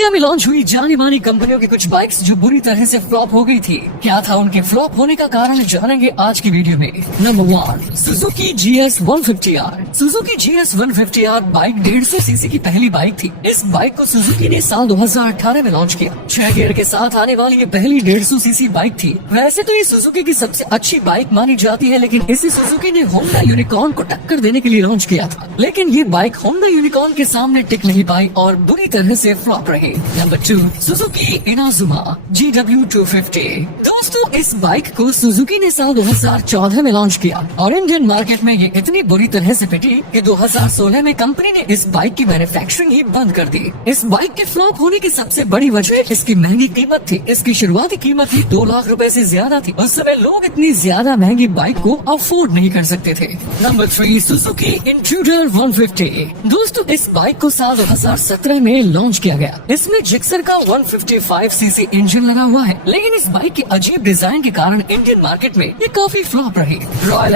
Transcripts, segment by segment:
India में launch हुई जानी मानी कंपनियों की कुछ बाइक्स जो बुरी तरह से फ्लॉप हो गई थी। क्या था उनके फ्लॉप होने का कारण, जानेंगे आज की वीडियो में। Number 1, Suzuki GS 150R। Suzuki GS 150R bike 150 CC की पहली बाइक थी। इस बाइक को सुजुकी ने साल 2018 में लॉन्च किया। 6 गियर के साथ आने वाली ये पहली 150 सीसी बाइक थी। वैसे तो ये सुजुकी की सबसे अच्छी बाइक मानी जाती है, लेकिन इसे सुजुकी ने होंडा यूनिकॉर्न को टक्कर देने के लिए लॉन्च किया था। लेकिन ये बाइक होंडा यूनिकॉर्न के सामने टिक नहीं पाई और बुरी तरह से फ्लॉप रही। Number 2, Suzuki Inazuma GW 250। दोस्तों, इस बाइक को सुजुकी ने साल 2014 में लॉन्च किया और इंडियन मार्केट में ये इतनी बुरी तरह से पिटी कि 2016 में कंपनी ने इस बाइक की मैन्युफैक्चरिंग ही बंद कर दी। इस बाइक के फ्लॉप होने की सबसे बड़ी वजह इसकी महंगी कीमत थी। इसकी शुरुआती कीमत ही 2 लाख रुपए से ज्यादा थी। उस समय लोग इतनी ज्यादा महंगी बाइक को अफोर्ड नहीं कर सकते थे। Number 3, Suzuki intruder 150। दोस्तों, इस बाइक को साल 2017 में लॉन्च किया गया। इसमें जिक्सर का 155 सीसी इंजन लगा हुआ है, लेकिन इस बाइक की अजीब डिजाइन के कारण इंडियन मार्केट में ये काफी फ्लॉप रही। Royal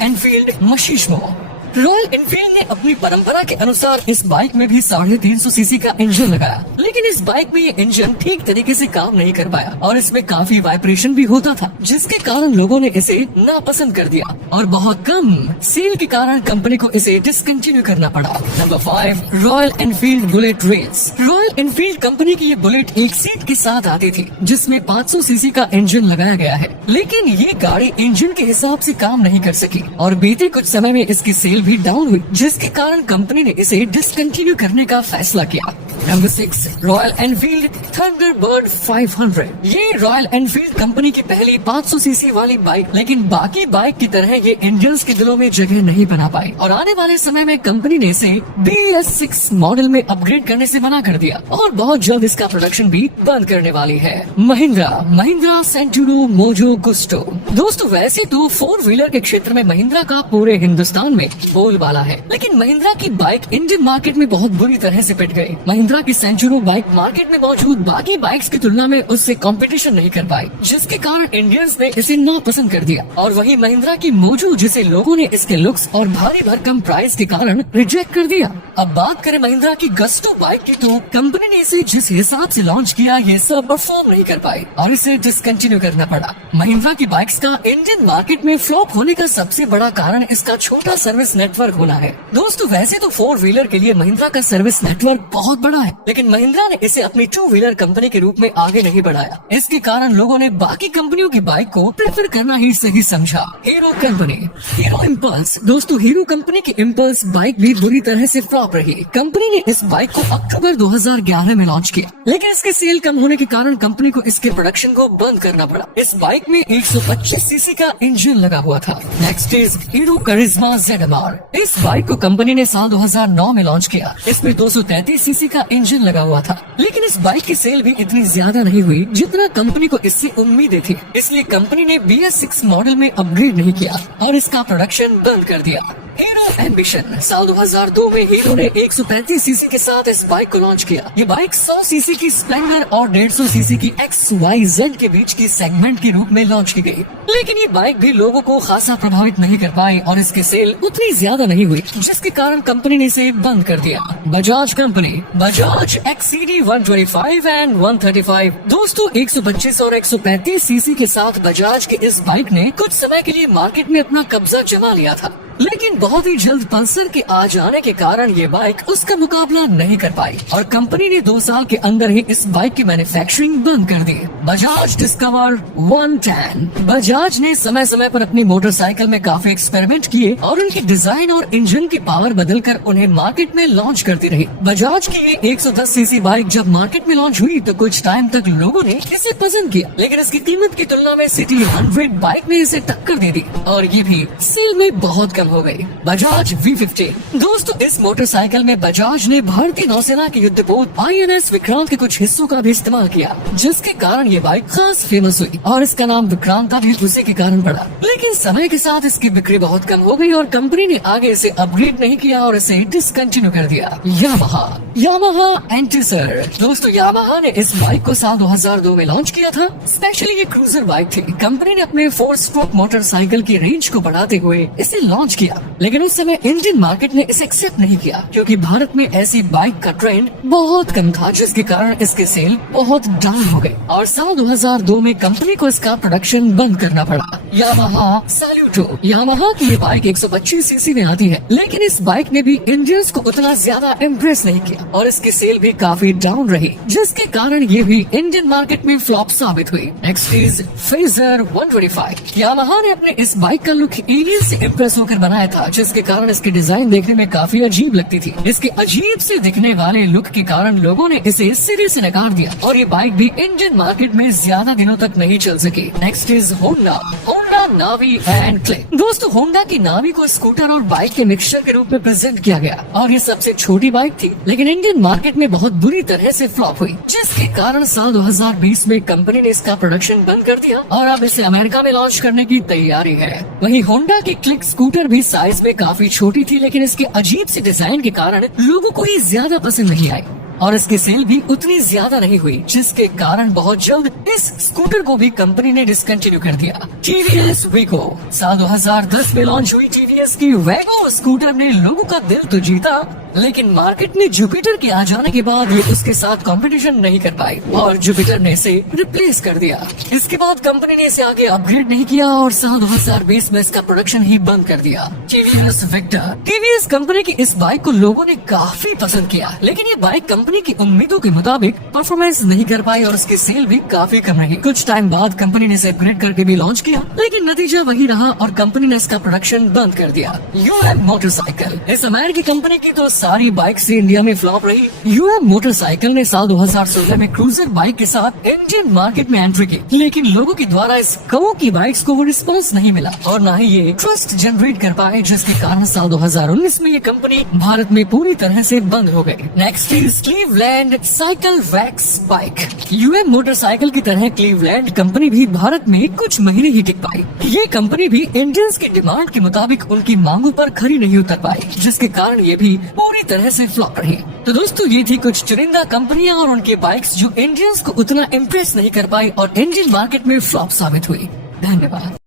Enfield Machismo. Royal Enfield ने अपनी परंपरा के अनुसार इस बाइक में भी 350 सीसी का इंजन लगाया, लेकिन इस बाइक में ये इंजन ठीक तरीके से काम नहीं कर पाया और इसमें काफी वाइब्रेशन भी होता था, जिसके कारण लोगों ने इसे नापसंद कर दिया और बहुत कम सेल के कारण कंपनी को इसे डिसकंटिन्यू करना पड़ा। Number 5, Royal Enfield Bullet Race. Royal Enfield company की ये बुलेट एक सीट के साथ आती थी, जिसमें 500 सीसी का इंजन लगाया गया है, लेकिन ये गाड़ी इंजन के हिसाब से काम नहीं कर सकी और बीते कुछ समय में इसकी सेल भी डाउन हुई, जिसके कारण कंपनी ने इसे डिसकंटिन्यू करने का फैसला किया। Number 6, royal Enfield Thunderbird 500। ये रॉयल एनफील्ड कंपनी की पहली 500 सीसी वाली बाइक, लेकिन बाकी बाइक की तरह ये इंडियंस के दिलों में जगह नहीं बना पाई और आने वाले समय में कंपनी ने इसे BS6 मॉडल में अपग्रेड करने से मना कर दिया और बहुत जल्द इसका प्रोडक्शन भी बंद करने वाली है। Mahindra Centuro Mojo Gusto. दोस्तों, वैसे तो 4 व्हीलर के क्षेत्र में महिंद्रा का पूरे हिंदुस्तान में बोलबाला है, लेकिन महिंद्रा की बाइक इंडियन मार्केट में बहुत बुरी तरह से पिट गई। महिंद्रा की सेंचुरो बाइक मार्केट में मौजूद बाकी बाइक्स की तुलना में उससे कंपटीशन नहीं कर पाई, जिसके कारण इंडियंस ने इसे नापसंद कर दिया। और वही महिंद्रा की मोजो, जिसे लोगों ने इसके लुक्स और भारी भरकम प्राइस के कारण रिजेक्ट कर दिया। अब बात करें महिंद्रा की गस्टो बाइक की, तो कंपनी ने इसे जिस हिसाब से लॉन्च किया ये सब परफॉर्म नहीं कर पाई और इसे डिसकंटिन्यू करना पड़ा। महिंद्रा की बाइक्स का इंडियन मार्केट में फ्लॉप होने का सबसे बड़ा कारण इसका छोटा सर्विस नेटवर्क होना है। दोस्तों, वैसे तो 4 व्हीलर के लिए महिंद्रा का सर्विस नेटवर्क बहुत बड़ा है, लेकिन महिंद्रा ने इसे अपनी 2 व्हीलर कंपनी के रूप में आगे नहीं बढ़ाया। इसके कारण लोगों ने बाकी कंपनियों की बाइक को प्रेफर करना ही सही समझा। Hero company, hero impulse. दोस्तों, हीरो कंपनी की इम्पल्स बाइक भी बुरी तरह से फ्लॉप रही। कंपनी ने इस बाइक को अक्टूबर 2011 में लॉन्च किया, लेकिन इसके सेल कम होने के कारण कंपनी को इसके प्रोडक्शन को बंद करना पड़ा। इस बाइक में 125 सीसी का इंजन लगा हुआ था। Next is Hero Karizma ZMR। इस बाइक को कंपनी ने साल 2009 में लॉन्च किया। इसमें 233 सीसी का इंजन लगा हुआ था, लेकिन इस बाइक की सेल भी इतनी ज्यादा नहीं हुई जितना कंपनी को इससे उम्मीदें थी। इसलिए कंपनी ने BS6 मॉडल में अपग्रेड नहीं किया और इसका प्रोडक्शन बंद कर दिया। Hero ambition. साल 2002 में हीरो ने 135 सीसी के साथ इस बाइक को लॉन्च किया। ये बाइक 100 सीसी की स्प्लेंडर और 150 सीसी की XYZ के बीच की सेगमेंट के रूप में लॉन्च की गई, लेकिन ये बाइक भी लोगों को खासा प्रभावित नहीं कर पाई और इसकी सेल उतनी ज्यादा नहीं हुई, जिसके कारण कंपनी ने इसे बंद कर दिया। Bajaj company, Bajaj XCD 125 and 135। दोस्तों, 125 और 135 सीसी के साथ बजाज के इस बाइक ने कुछ समय के लिए मार्केट में अपना कब्जा जमा लिया था, लेकिन बहुत ही जल्द पल्सर के आ जाने के कारण ये बाइक उसका मुकाबला नहीं कर पाई और कंपनी ने 2 साल के अंदर ही इस बाइक की मैन्युफैक्चरिंग बंद कर दी। बजाज डिस्कवर 110। बजाज ने समय समय पर अपनी मोटरसाइकिल में काफी एक्सपेरिमेंट किए और उनकी डिजाइन और इंजन की पावर बदलकर उन्हें मार्केट में लॉन्च करती रही। बजाज की ये 110 सीसी बाइक जब मार्केट में लॉन्च हुई तो कुछ टाइम तक लोगों ने इसे पसंद किया, लेकिन इसकी कीमत की तुलना में सिटी 100 बाइक ने इसे टक्कर दे दी और ये भी सेल में बहुत हो गई। बजाज V50। दोस्तों, इस मोटरसाइकिल में बजाज ने भारतीय नौसेना के युद्धपोत INS विक्रांत के कुछ हिस्सों का भी इस्तेमाल किया, जिसके कारण ये बाइक खास फेमस हुई और इसका नाम विक्रांता भी उसी के कारण पड़ा। लेकिन समय के साथ इसकी बिक्री बहुत कम हो गई और कंपनी ने आगे इसे अपग्रेड नहीं किया और इसे डिसकंटिन्यू कर दिया। यामाहा एंटीसर। दोस्तों, यामाहा ने इस बाइक को साल 2002 में लॉन्च किया था। स्पेशली ये क्रूजर बाइक थी। कंपनी ने अपने 4 स्ट्रोक मोटरसाइकिल की रेंज को बढ़ाते हुए इसे लॉन्च लॉन्च किया, लेकिन उस समय इंडियन मार्केट ने इसे एक्सेप्ट नहीं किया क्योंकि भारत में ऐसी बाइक का ट्रेंड बहुत कम था, जिसके कारण इसके सेल बहुत डाउन हो गए और साल 2002 में कंपनी को इसका प्रोडक्शन बंद करना पड़ा। यामाहा सैल्यूटो, यामाहा की ये बाइक 125 सीसी में आती है, लेकिन इस बाइक ने भी इंडियंस को उतना ज्यादा इम्प्रेस नहीं किया और इसकी सेल भी काफी डाउन रही, जिसके कारण ये भी इंडियन मार्केट में फ्लॉप साबित हुई। Next is phasor 125। यामाहा ने अपने इस बाइक का लुक एलियन से इम्प्रेस होकर बनाया था, जिसके कारण इसकी डिजाइन देखने में काफी अजीब लगती थी। इसके अजीब से दिखने वाले लुक के कारण लोगों ने इसे सिरे से नकार दिया और ये बाइक भी इंडियन मार्केट में ज्यादा दिनों तक नहीं चल सकी। Next is Honda Navi and click. दोस्तों, होंडा की नावी को स्कूटर और बाइक के मिक्सचर के रूप में प्रेजेंट किया गया और ये सबसे छोटी बाइक थी, लेकिन इंडियन मार्केट में बहुत बुरी तरह से फ्लॉप हुई, जिसके कारण साल 2020 में कंपनी ने इसका प्रोडक्शन बंद कर दिया और अब इसे अमेरिका में लॉन्च करने की तैयारी है। वहीं होंडा की क्लिक स्कूटर भी साइज में काफी छोटी थी, लेकिन इसके अजीब से डिजाइन के कारण लोगों को ये ज्यादा पसंद नहीं आई और इसकी सेल भी उतनी ज्यादा नहीं हुई, जिसके कारण बहुत जल्द इस स्कूटर को भी कंपनी ने डिसकंटिन्यू कर दिया। टीवीएस वेगो। साल 2010 में लॉन्च हुई टीवीएस की वेगो स्कूटर ने लोगों का दिल तो जीता, लेकिन मार्केट में जुपिटर के आ जाने के बाद ये उसके साथ कंपटीशन नहीं कर पाई और जुपिटर ने इसे रिप्लेस कर दिया। इसके बाद कंपनी ने इसे आगे अपग्रेड नहीं किया और साल 2020 में इसका प्रोडक्शन ही बंद कर दिया। TVS Victor. टीवीएस कंपनी की इस बाइक को लोगों ने काफी पसंद किया, लेकिन ये बाइक कंपनी की उम्मीदों के मुताबिक परफॉर्मेंस नहीं कर पाई और उसकी सेल भी काफी कम रही। कुछ टाइम बाद कंपनी ने इसे अपग्रेड करके भी लॉन्च किया, लेकिन नतीजा वही रहा और कंपनी ने इसका प्रोडक्शन बंद कर दिया। UM motorcycle. इस अमेरिकी कंपनी की तो सारी बाइक से इंडिया में फ्लॉप रही। यूएम मोटरसाइकिल ने साल 2016 में क्रूजर बाइक के साथ इंडियन मार्केट में एंट्री की, लेकिन लोगों के द्वारा इस कवो की बाइक्स को वो रिस्पांस नहीं मिला और न ही ये ट्रस्ट जनरेट कर पाए, जिसके कारण साल 2019 में ये कंपनी भारत में पूरी तरह से बंद हो गई। Next is Cleveland cycle wax bike. UM motorcycle की तरह क्लीवलैंड कंपनी भी भारत में कुछ महीने ही टिक पाई। ये कंपनी भी इंडियंस की डिमांड के मुताबिक उनकी मांगों पर खरी नहीं उतर पाई, जिसके कारण ये भी पूरी तरह से फ्लॉप रही। तो दोस्तों, ये थी कुछ चुनिंदा कंपनियां और उनके बाइक्स जो इंडियंस को उतना इम्प्रेस नहीं कर पाई और इंडियन मार्केट में फ्लॉप साबित हुई। धन्यवाद।